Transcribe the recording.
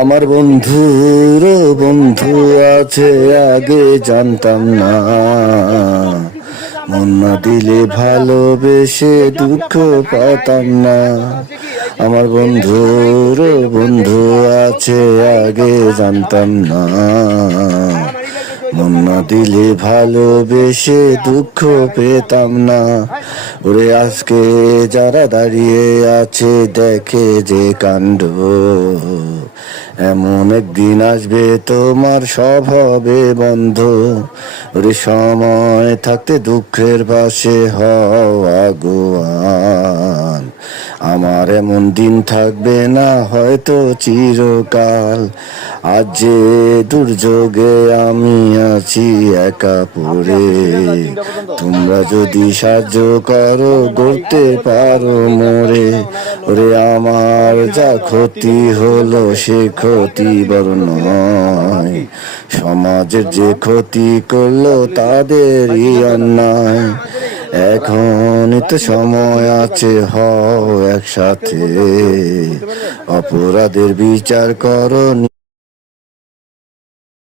আমার বন্ধুর বন্ধু আছে, আগে জানতাম না। মন না দিলে ভালোবেসে দুঃখ পাতাম না। আমার বন্ধুর বন্ধু আছে, আগে জানতাম না। মন না দিলে ভালোবেসে দুঃখ পেতাম না। ওরে আজকে যারা দাঁড়িয়ে আছে দেখে যে কাণ্ড, এমন একদিন আসবে তোমার সব হবে বন্ধ। ওরে সময় থাকতে দুঃখের পাশে হও আগুয়ান। আমার এমন দিন থাকবে না হয়তো চিরকাল। আজ যে দুর্যোগে আমি আছি একা পড়ে, তোমরা যদি সাহায্য করো গড়তে পারো মোরে। ওরে আমার যা ক্ষতি হলো সে ক্ষতি বড় নয়, সমাজের যে ক্ষতি করলো তাদেরই অন্যায়। এখনই তো সময় আছে, হও একসাথে, অপরাধের বিচার করো।